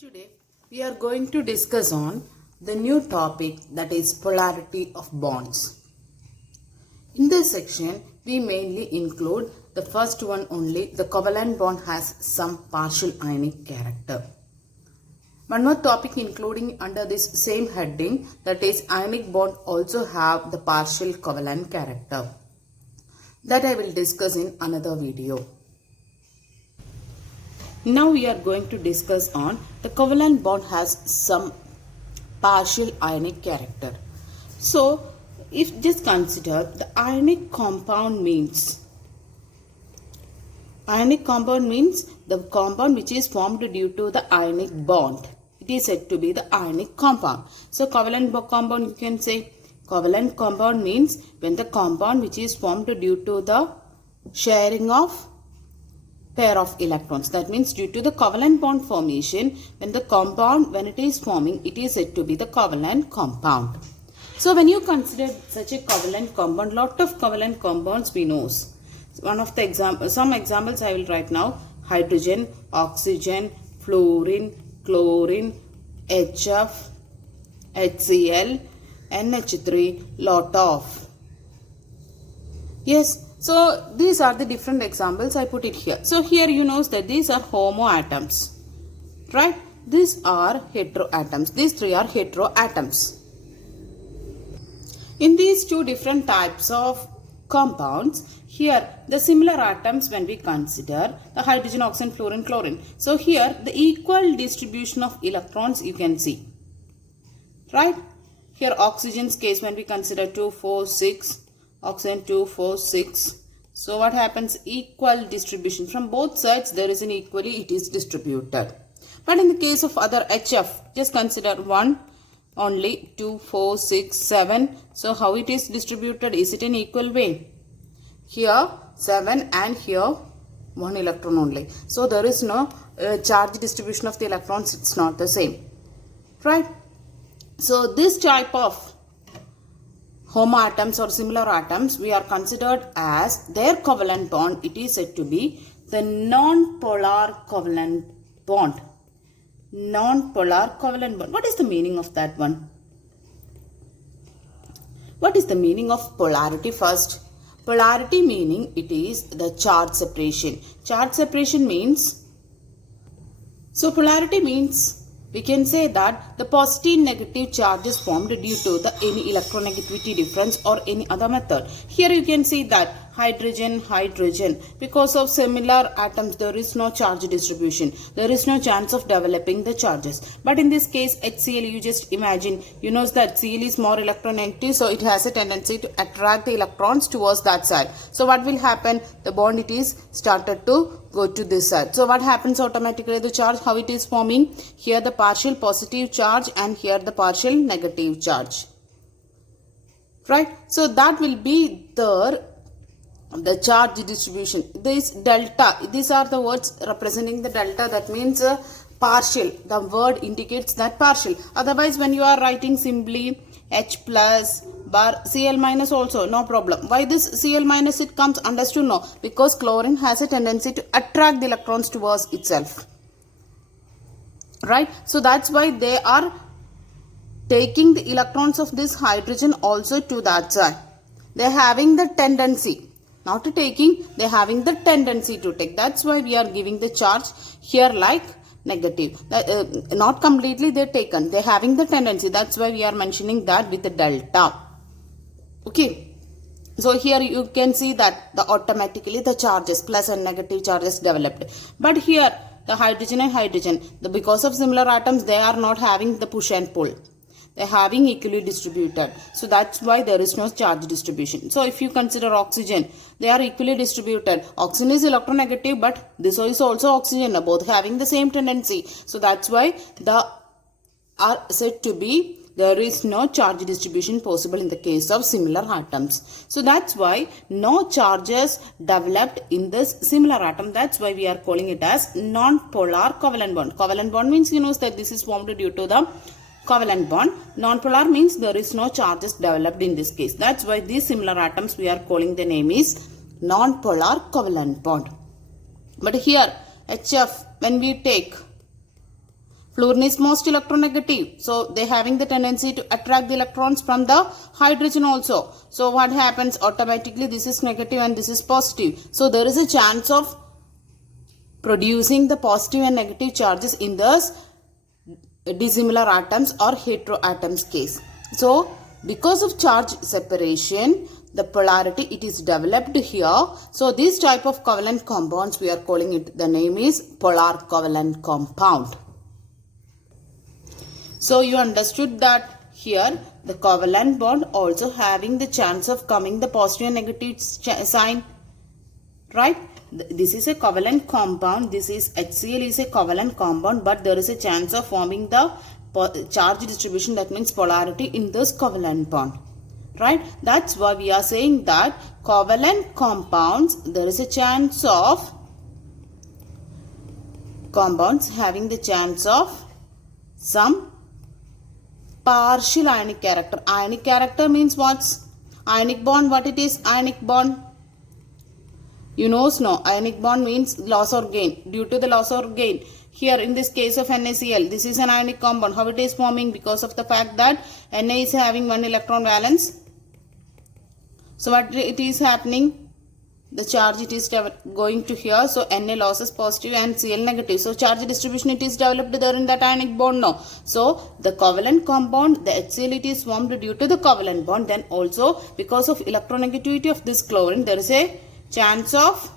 Today we are going to discuss on the new topic, that is polarity of bonds. In this section we mainly include the first one only. The covalent bond has some partial ionic character. One more topic including under this same heading, that is ionic bond also have the partial covalent character. That I will discuss in another video. Now we are going to discuss on the covalent bond has some partial ionic character. So if just consider the ionic compound means the compound which is formed due to the ionic bond. It is said to be the ionic compound. So covalent compound, you can say covalent compound means when the compound which is formed due to the sharing of pair of electrons. That means due to the covalent bond formation, when the compound, when it is forming, it is said to be the covalent compound. So when you consider such a covalent compound, lot of covalent compounds we know. One of the some examples I will write now: hydrogen, oxygen, fluorine, chlorine, HF, HCl, NH3, lot of. Yes. So these are the different examples I put it here. So here you know that these are homoatoms, right? These are heteroatoms. These three are heteroatoms. In these two different types of compounds, here the similar atoms when we consider the hydrogen, oxygen, fluorine, chlorine. So here the equal distribution of electrons you can see, right? Here oxygen's case when we consider 2, 4, 6. Oxygen 2, 4, 6. So what happens? Equal distribution. From both sides there is an equally it is distributed. But in the case of other HF, just consider 1 only, 2, 4, 6, 7. So how it is distributed? Is it an equal way? Here 7 and here 1 electron only. So there is no charge distribution of the electrons. It's not the same. Right? So this type of homoatoms or similar atoms we are considered as their covalent bond. It is said to be the non-polar covalent bond. Non-polar covalent bond. What is the meaning of that one? What is the meaning of polarity first? Polarity meaning it is the charge separation. Charge separation means, so polarity means we can say that the positive negative charge is formed due to the any electronegativity difference or any other method. Here you can see that hydrogen, because of similar atoms there is no charge distribution. There is no chance of developing the charges. But in this case HCl, you just imagine, you know that Cl is more electronegative, so it has a tendency to attract the electrons towards that side. So what will happen? The bond it is started to go to this side. So what happens automatically? The charge, how it is forming? Here the partial positive charge and here the partial negative charge. Right? So that will be the charge distribution. This delta, these are the words representing the delta. That means partial. The word indicates that partial. Otherwise when you are writing simply H plus bar Cl minus also, no problem. Why this Cl minus it comes? Understood? No. Because chlorine has a tendency to attract the electrons towards itself. Right? So that's why they are taking the electrons of this hydrogen also to that side. They are having the tendency. Not to taking, they are having the tendency to take. That's why we are giving the charge here like negative. Not completely they are taken. They are having the tendency. That's why we are mentioning that with the delta. Okay. So here you can see that automatically the charges, plus and negative charges developed. But here the hydrogen and hydrogen, because of similar atoms, they are not having the push and pull. They are having equally distributed. So that's why there is no charge distribution. So if you consider oxygen, they are equally distributed. Oxygen is electronegative, but this is also oxygen, both having the same tendency. So that's why the are said to be there is no charge distribution possible in the case of similar atoms. So that's why no charges developed in this similar atom. That's why we are calling it as non-polar covalent bond. Covalent bond means you know that this is formed due to the covalent bond. Non-polar means there is no charges developed in this case. That's why these similar atoms we are calling the name is non-polar covalent bond. But here HF, when we take Fluorine is most electronegative. So they having the tendency to attract the electrons from the hydrogen also. So what happens? Automatically this is negative and this is positive. So there is a chance of producing the positive and negative charges in the dissimilar atoms or heteroatoms case. So because of charge separation, the polarity it is developed here. So this type of covalent compounds we are calling it, the name is polar covalent compound. So you understood that here the covalent bond also having the chance of coming the positive and negative sign, right? This is a covalent compound. This is HCl is a covalent compound, but there is a chance of forming the charge distribution, that means polarity in this covalent bond, right? That's why we are saying that covalent compounds, there is a chance of compounds having the chance of some partial ionic character. Ionic character means what's ionic bond? What it is? Ionic bond, you know, no, ionic bond means loss or gain. Due to the loss or gain, here in this case of NaCl, this is an ionic compound. How it is forming? Because of the fact that Na is having 1 electron valence. So what it is happening? The charge it is going to here. So Na losses positive and Cl negative. So charge distribution it is developed there in that ionic bond now. So the covalent compound, the HCl it is formed due to the covalent bond. Then also because of electronegativity of this chlorine, there is a chance of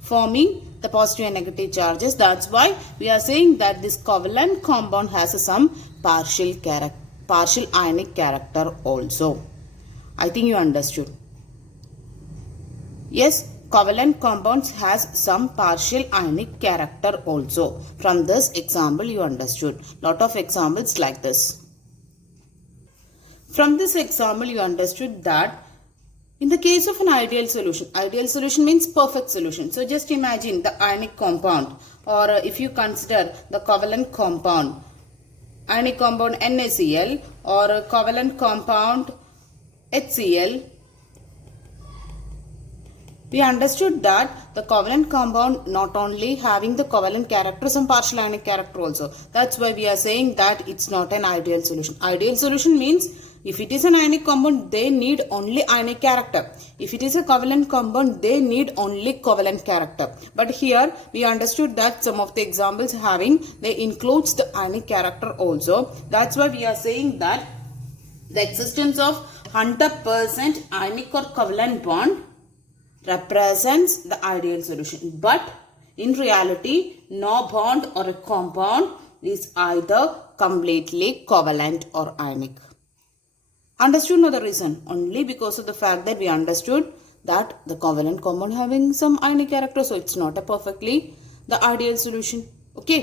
forming the positive and negative charges. That's why we are saying that this covalent compound has some partial ionic character also. I think you understood. Yes, covalent compounds has some partial ionic character also. From this example you understood. Lot of examples like this. From this example you understood that in the case of an ideal solution means perfect solution. So just imagine the ionic compound, or if you consider the covalent compound, ionic compound NaCl or covalent compound HCl. We understood that the covalent compound not only having the covalent character, some partial ionic character also. That's why we are saying that it's not an ideal solution. Ideal solution means if it is an ionic compound, they need only ionic character. If it is a covalent compound, they need only covalent character. But here we understood that some of the examples they includes the ionic character also. That's why we are saying that the existence of 100% ionic or covalent bond represents the ideal solution. But in reality, no bond or a compound is either completely covalent or ionic. Understood no the reason? Only because of the fact that we understood that the covalent compound having some ionic character, so it's not a perfectly the ideal solution. Okay.